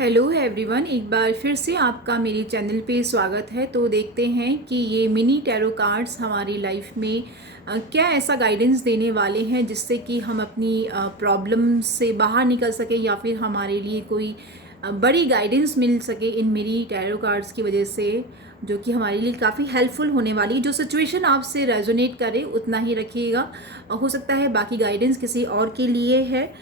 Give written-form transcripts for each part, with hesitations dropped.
Hello everyone, एक बार फिर से आपका मेरे चैनल पे स्वागत है। तो देखते हैं कि ये मिनी टैरो कार्ड्स हमारी लाइफ में क्या ऐसा गाइडेंस देने वाले हैं जिससे कि हम अपनी प्रॉब्लम से बाहर निकल सके या फिर हमारे लिए कोई बड़ी गाइडेंस मिल सके इन मिनी टैरो कार्ड्स की वजह से, जो कि हमारे लिए काफ़ी हेल्पफुल होने वाली। जो सिचुएशन आपसे रेजोनेट करे उतना ही रखिएगा। हो सकता है बाकी गाइडेंस किसी और के लिए है।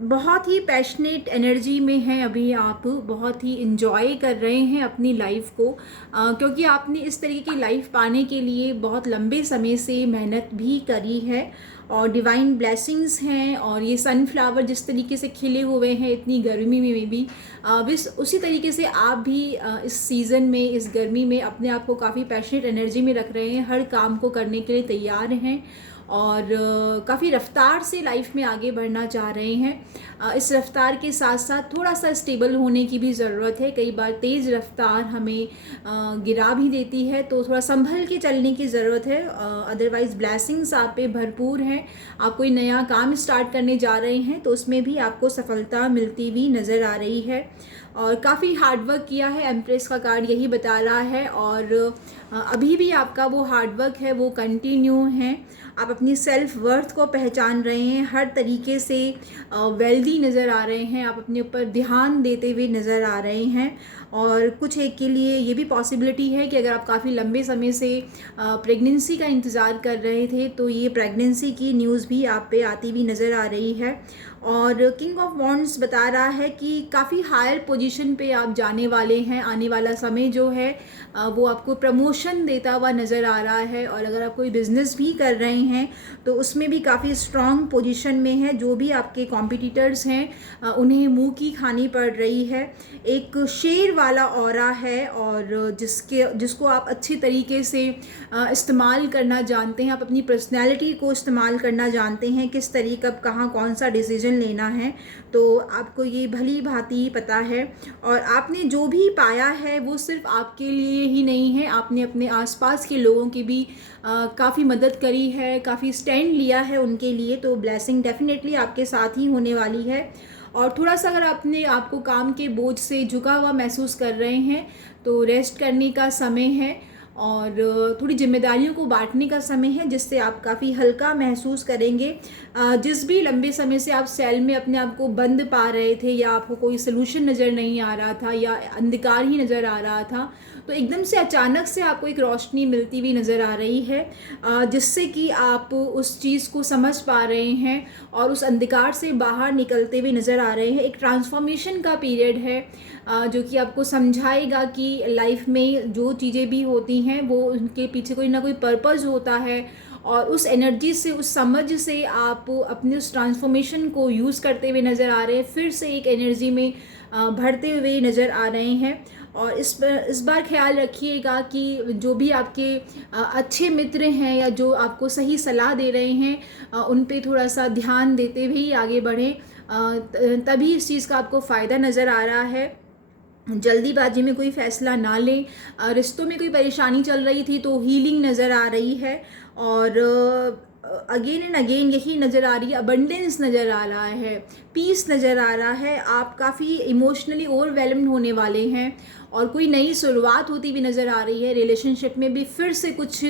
बहुत ही पैशनेट एनर्जी में हैं अभी आप, बहुत ही इंजॉय कर रहे हैं अपनी लाइफ को, क्योंकि आपने इस तरीके की लाइफ पाने के लिए बहुत लंबे समय से मेहनत भी करी है और डिवाइन ब्लेसिंग्स हैं। और ये सनफ्लावर जिस तरीके से खिले हुए हैं इतनी गर्मी में भी, बस उसी तरीके से आप भी इस सीज़न में, इस गर्मी में अपने आप को काफ़ी पैशनेट एनर्जी में रख रहे हैं, हर काम को करने के लिए तैयार हैं और काफ़ी रफ्तार से लाइफ में आगे बढ़ना चाह रहे हैं। इस रफ्तार के साथ साथ थोड़ा सा स्टेबल होने की भी ज़रूरत है। कई बार तेज़ रफ्तार हमें गिरा भी देती है, तो थोड़ा संभल के चलने की ज़रूरत है। अदरवाइज़ ब्लेसिंग्स आप पे भरपूर हैं। आप कोई नया काम स्टार्ट करने जा रहे हैं तो उसमें भी आपको सफलता मिलती हुई नज़र आ रही है और काफ़ी हार्डवर्क किया है। एम्प्रेस का कार्ड यही बता रहा है और अभी भी आपका वो हार्डवर्क है वो कंटिन्यू है। आप अपनी सेल्फ वर्थ को पहचान रहे हैं, हर तरीके से वेल्दी नज़र आ रहे हैं, आप अपने ऊपर ध्यान देते हुए नज़र आ रहे हैं। और कुछ एक के लिए ये भी पॉसिबिलिटी है कि अगर आप काफ़ी लंबे समय से प्रेगनेंसी का इंतज़ार कर रहे थे तो ये प्रेगनेंसी की न्यूज़ भी आप पे आती हुई नज़र आ रही है। और किंग ऑफ वॉन्ड्स बता रहा है कि काफ़ी हायर पोजीशन पे आप जाने वाले हैं। आने वाला समय जो है वो आपको प्रमोशन देता हुआ नज़र आ रहा है। और अगर आप कोई बिज़नेस भी कर रहे हैं तो उसमें भी काफ़ी स्ट्रॉन्ग पोजीशन में है। जो भी आपके कॉम्पिटिटर्स हैं उन्हें मुंह की खानी पड़ रही है। एक शेर वाला ऑरा है और जिसको आप अच्छी तरीके से इस्तेमाल करना जानते हैं। आप अपनी पर्सनैलिटी को इस्तेमाल करना जानते हैं, किस तरीके कब कहाँ कौन सा डिसीजन लेना है, तो आपको ये भली भांति पता है। और आपने जो भी पाया है वो सिर्फ आपके लिए ही नहीं है, आपने अपने आसपास के लोगों की भी काफ़ी मदद करी है, काफ़ी स्टैंड लिया है उनके लिए। तो ब्लेसिंग डेफिनेटली आपके साथ ही होने वाली है। और थोड़ा सा अगर अपने आपको काम के बोझ से झुका हुआ महसूस कर रहे हैं तो रेस्ट करने का समय है और थोड़ी जिम्मेदारियों को बांटने का समय है, जिससे आप काफ़ी हल्का महसूस करेंगे। जिस भी लंबे समय से आप सेल में अपने आप को बंद पा रहे थे या आपको कोई सलूशन नज़र नहीं आ रहा था या अंधकार ही नज़र आ रहा था, तो एकदम से अचानक से आपको एक रोशनी मिलती हुई नज़र आ रही है, जिससे कि आप उस चीज़ को समझ पा रहे हैं और उस अंधकार से बाहर निकलते हुए नज़र आ रहे हैं। एक ट्रांसफॉर्मेशन का पीरियड है जो कि आपको समझाएगा कि लाइफ में जो चीज़ें भी होती हैं वो उनके पीछे कोई ना कोई पर्पज़ होता है। और उस एनर्जी से, उस समझ से आप अपने उस ट्रांसफॉर्मेशन को यूज़ करते हुए नज़र आ रहे हैं, फिर से एक एनर्जी में भरते हुए नज़र आ रहे हैं। और इस बार ख्याल रखिएगा कि जो भी आपके अच्छे मित्र हैं या जो आपको सही सलाह दे रहे हैं उन पे थोड़ा सा ध्यान देते हुए ही आगे बढ़ें, तभी इस चीज़ का आपको फ़ायदा नज़र आ रहा है। जल्दीबाजी में कोई फ़ैसला ना लें। रिश्तों में कोई परेशानी चल रही थी तो हीलिंग नज़र आ रही है और अगेन एंड अगेन यही नज़र आ रही है, अबंडेंस नज़र आ रहा है, पीस नज़र आ रहा है। आप काफ़ी इमोशनली ओवरवेलम्ड होने वाले हैं और कोई नई शुरुआत होती भी नज़र आ रही है। रिलेशनशिप में भी फिर से कुछ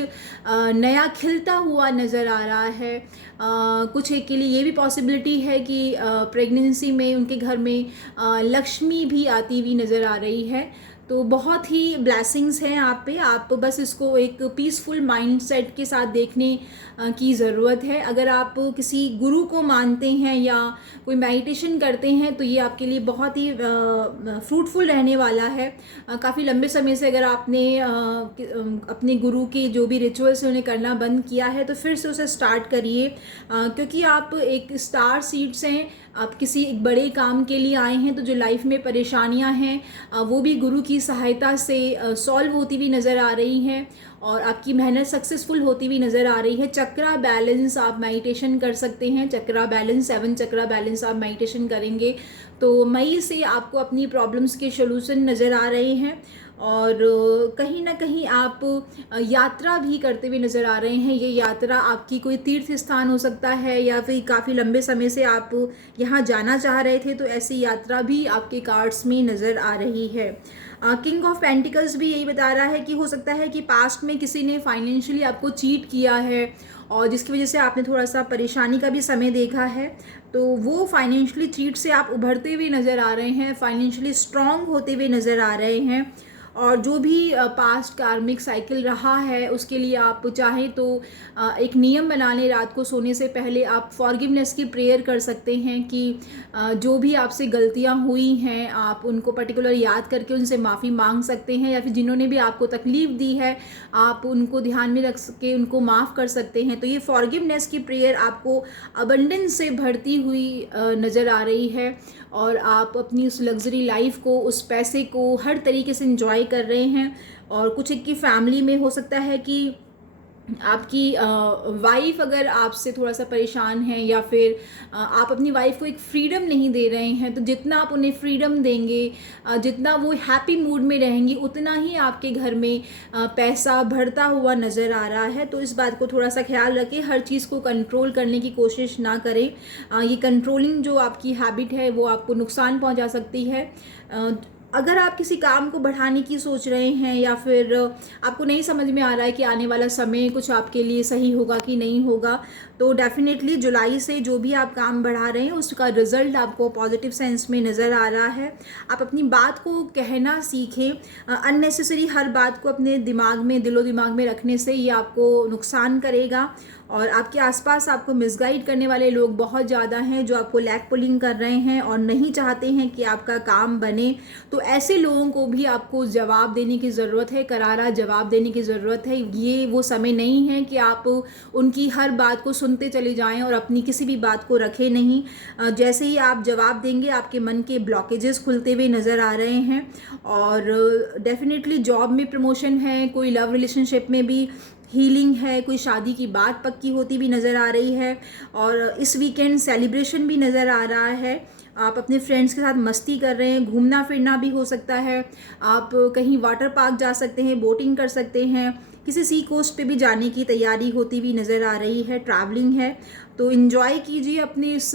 नया खिलता हुआ नज़र आ रहा है। कुछ एक के लिए ये भी पॉसिबिलिटी है कि प्रेगनेंसी में उनके घर में लक्ष्मी भी आती हुई नज़र आ रही है। तो बहुत ही ब्लेसिंग्स हैं आप पे। आप बस इसको एक पीसफुल माइंडसेट के साथ देखने की ज़रूरत है। अगर आप किसी गुरु को मानते हैं या कोई मेडिटेशन करते हैं तो ये आपके लिए बहुत ही फ्रूटफुल रहने वाला है। काफ़ी लंबे समय से अगर आपने अपने गुरु के जो भी रिचुअल्स उन्हें करना बंद किया है तो फिर से उसे स्टार्ट करिए, क्योंकि आप एक स्टार सीड्स हैं। आप किसी एक बड़े काम के लिए आए हैं, तो जो लाइफ में परेशानियां हैं वो भी गुरु की सहायता से सॉल्व होती हुई नज़र आ रही हैं और आपकी मेहनत सक्सेसफुल होती हुई नज़र आ रही है। चक्रा बैलेंस आप मेडिटेशन कर सकते हैं, चक्रा बैलेंस, 7 चक्रा बैलेंस आप मेडिटेशन करेंगे तो मई से आपको अपनी प्रॉब्लम्स के सॉल्यूशन नज़र आ रहे हैं। और कहीं ना कहीं आप यात्रा भी करते हुए नज़र आ रहे हैं। ये यात्रा आपकी कोई तीर्थ स्थान हो सकता है या फिर काफ़ी लंबे समय से आप यहाँ जाना चाह रहे थे, तो ऐसी यात्रा भी आपके कार्ड्स में नज़र आ रही है। किंग ऑफ पेंटिकल्स भी यही बता रहा है कि हो सकता है कि पास्ट में किसी ने फाइनेंशियली आपको चीट किया है और जिसकी वजह से आपने थोड़ा सा परेशानी का भी समय देखा है। तो वो फाइनेंशियली चीट से आप उभरते हुए नज़र आ रहे हैं, फाइनेंशियली स्ट्रांग होते हुए नज़र आ रहे हैं। और जो भी पास्ट कार्मिक साइकिल रहा है उसके लिए आप चाहें तो एक नियम बना लें, रात को सोने से पहले आप फॉरगिवनेस की प्रेयर कर सकते हैं कि जो भी आपसे गलतियां हुई हैं आप उनको पर्टिकुलर याद करके उनसे माफ़ी मांग सकते हैं, या फिर जिन्होंने भी आपको तकलीफ़ दी है आप उनको ध्यान में रख के उनको माफ़ कर सकते हैं। तो ये फॉरगिवनेस की प्रेयर आपको अबंडेंस से भरती हुई नज़र आ रही है और आप अपनी उस लग्जरी लाइफ को, उस पैसे को हर तरीके से एंजॉय कर रहे हैं। और कुछ एक की फैमिली में हो सकता है कि आपकी वाइफ अगर आपसे थोड़ा सा परेशान है या फिर आप अपनी वाइफ को एक फ्रीडम नहीं दे रहे हैं, तो जितना आप उन्हें फ्रीडम देंगे, जितना वो हैप्पी मूड में रहेंगी, उतना ही आपके घर में पैसा बढ़ता हुआ नज़र आ रहा है। तो इस बात को थोड़ा सा ख्याल रखें, हर चीज़ को कंट्रोल करने की कोशिश ना करें। ये कंट्रोलिंग जो आपकी हैबिट है वो आपको नुकसान पहुंचा सकती है। अगर आप किसी काम को बढ़ाने की सोच रहे हैं या फिर आपको नहीं समझ में आ रहा है कि आने वाला समय कुछ आपके लिए सही होगा कि नहीं होगा, तो डेफिनेटली जुलाई से जो भी आप काम बढ़ा रहे हैं उसका रिजल्ट आपको पॉजिटिव सेंस में नज़र आ रहा है। आप अपनी बात को कहना सीखें। अननेसेसरी हर बात को अपने दिमाग में, दिलो दिमाग में रखने से ये आपको नुकसान करेगा। और आपके आसपास आपको मिसगाइड करने वाले लोग बहुत ज़्यादा हैं जो आपको लैग पुलिंग कर रहे हैं और नहीं चाहते हैं कि आपका काम बने। तो ऐसे लोगों को भी आपको जवाब देने की ज़रूरत है, करारा जवाब देने की ज़रूरत है। ये वो समय नहीं है कि आप उनकी हर बात को सुनते चले जाएं और अपनी किसी भी बात को रखें नहीं। जैसे ही आप जवाब देंगे आपके मन के ब्लॉकेजेस खुलते हुए नज़र आ रहे हैं। और डेफिनेटली जॉब में प्रमोशन है, कोई लव रिलेशनशिप में भी हीलिंग है, कोई शादी की बात पक्की होती भी नज़र आ रही है। और इस वीकेंड सेलिब्रेशन भी नज़र आ रहा है। आप अपने फ्रेंड्स के साथ मस्ती कर रहे हैं, घूमना फिरना भी हो सकता है। आप कहीं वाटर पार्क जा सकते हैं, बोटिंग कर सकते हैं, किसी सी कोस्ट पे भी जाने की तैयारी होती हुई नज़र आ रही है, ट्रैवलिंग है। तो इन्जॉय कीजिए अपने इस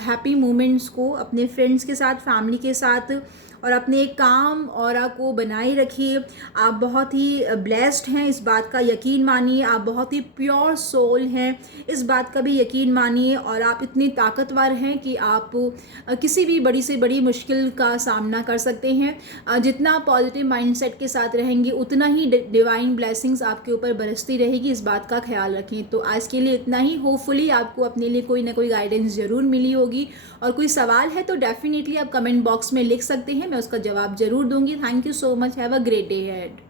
हैप्पी मोमेंट्स को अपने फ्रेंड्स के साथ, फैमिली के साथ, और अपने एक काम ऑरा को बनाए रखिए। आप बहुत ही ब्लेस्ड हैं, इस बात का यकीन मानिए। आप बहुत ही प्योर सोल हैं, इस बात का भी यकीन मानिए। और आप इतने ताकतवर हैं कि आप किसी भी बड़ी से बड़ी मुश्किल का सामना कर सकते हैं। जितना पॉजिटिव माइंडसेट के साथ रहेंगे उतना ही डिवाइन ब्लेसिंग्स आपके ऊपर बरसती रहेगी, इस बात का ख्याल रखें। तो आज के लिए इतना ही। होपफुली आपको अपने लिए कोई ना कोई गाइडेंस ज़रूर मिली होगी। और कोई सवाल है तो डेफिनेटली आप कमेंट बॉक्स में लिख सकते हैं, मैं उसका जवाब ज़रूर दूंगी। Thank you so much. Have a great day ahead.